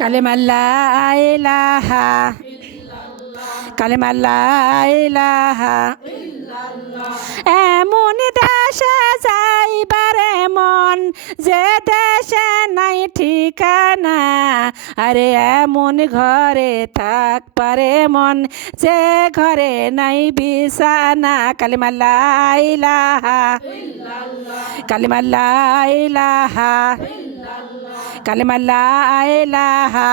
কালেমাল্লা ইলাহা কালেমাল্লা ইলাহা। এমন দেশে যাইবারে মন যে দেশে নাই ঠিকানা, আরে এমন ঘরে থাক পারে মন যে ঘরে নাই বিছানা। কালিমাল্লা ইলাহা কালিমাল্লা ইলাহা। কালিমাল্লা ইলাহা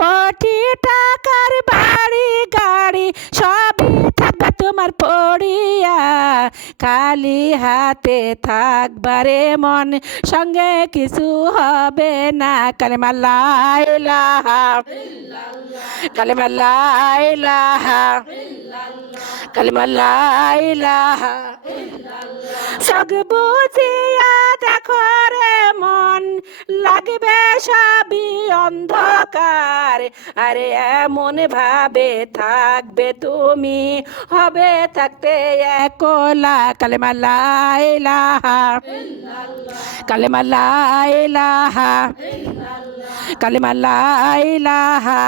কোটি টাকার বাড়ি গাড়ি সবই থাকবে তোমার পড়িয়া। খালি হাতে থাকবারে মন, সঙ্গে কিছু হবে না। কালেমাল্লা ইলাহা কালেমাল্লা ইলাহা কালেমাল্লা ইলাহা সগ বুঝিয়া দেখো রে মন লাগবে সবই অন্ধকার। আরে এমন ভাবে থাকবে তুমি, হবে থাকতে একলা। কালেমাল্লা ইলাহা কালেমাল্লা ইলাহা কালেমাল্লা ইলাহা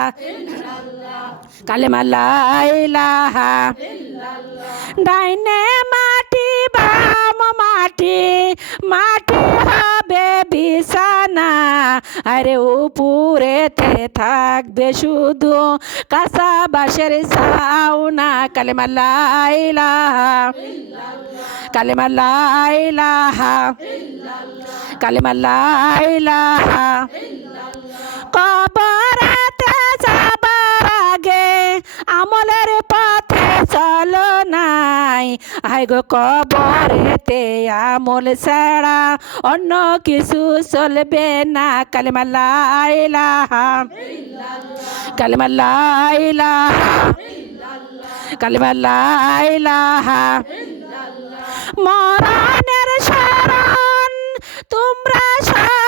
কালেমাল্লা ইলাহা। ডাইনে মাটি বাম মাটি মাটি হবে বিছানা। আরে উপরেতে থাকবে শুধু কাঁচা বাঁশের সাউনা কালেমাল্লা ইলাহা কালেমাল্লা ইলাহা কালেমাল্লা ইলাহা কবরাতে নাই আই গো কবরেতে আমল ছাড়া অন্য কিছু চলবে না। কালিমাল্লা ইলাহা কালিমাল্লা ইলাহা কালিমাল্লা ইলাহা মরণের শরণ তোমরা সব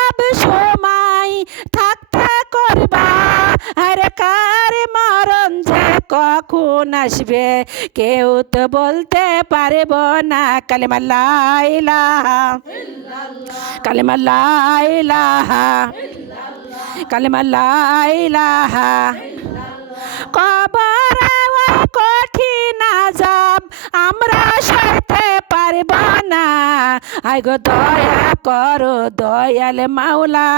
কখন আসবে? কেউ তো বলতে পারব না। কালেমা লাইলা কালেমা লাইলা কালেমা লাইলা কবরে আই গো, দয়া করো, দয়াল মাওলা,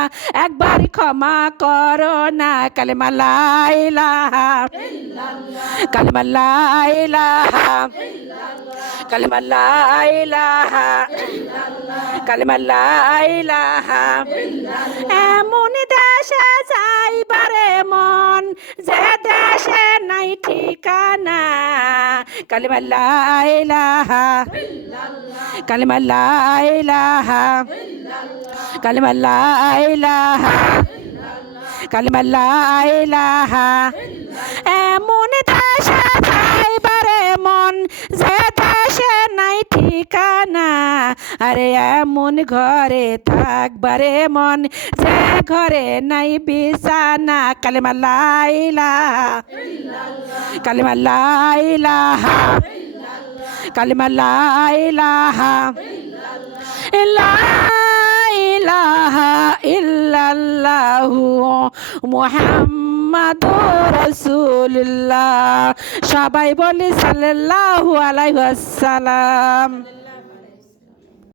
একবার ক্ষমা করো না। কালেমাল্লা ইলাহা কালেমাল্লা ইলাহা কালেমাল্লা ইলাহা কালেমাল্লা ইলাহা এমন দেশে যাইবারে মন যে দেশে নাই ঠিকানা। কালিমাল্লা ইলাহা কালিমাল্লা ইলাহা কালিমাল্লা ইলাহা কালিমাল্লা ইলাহা এমন দেশে যাইবারে মন যে দেশে নাই ঠিকানা, আরে এমন ঘরে থাকবারে মন যে ঘরে নাই বিছানা কালিমাল্লা ইলাহা কালিমাল্লা ইলাহা কালিমাল্লা লাইলাহা ইলাহা ইল্লাল্লাহু মুহাম্মাদুর রাসূলুল্লাহ। সবাই বলি সাল্লাল্লাহু আলাইহি ওয়াসাল্লাম।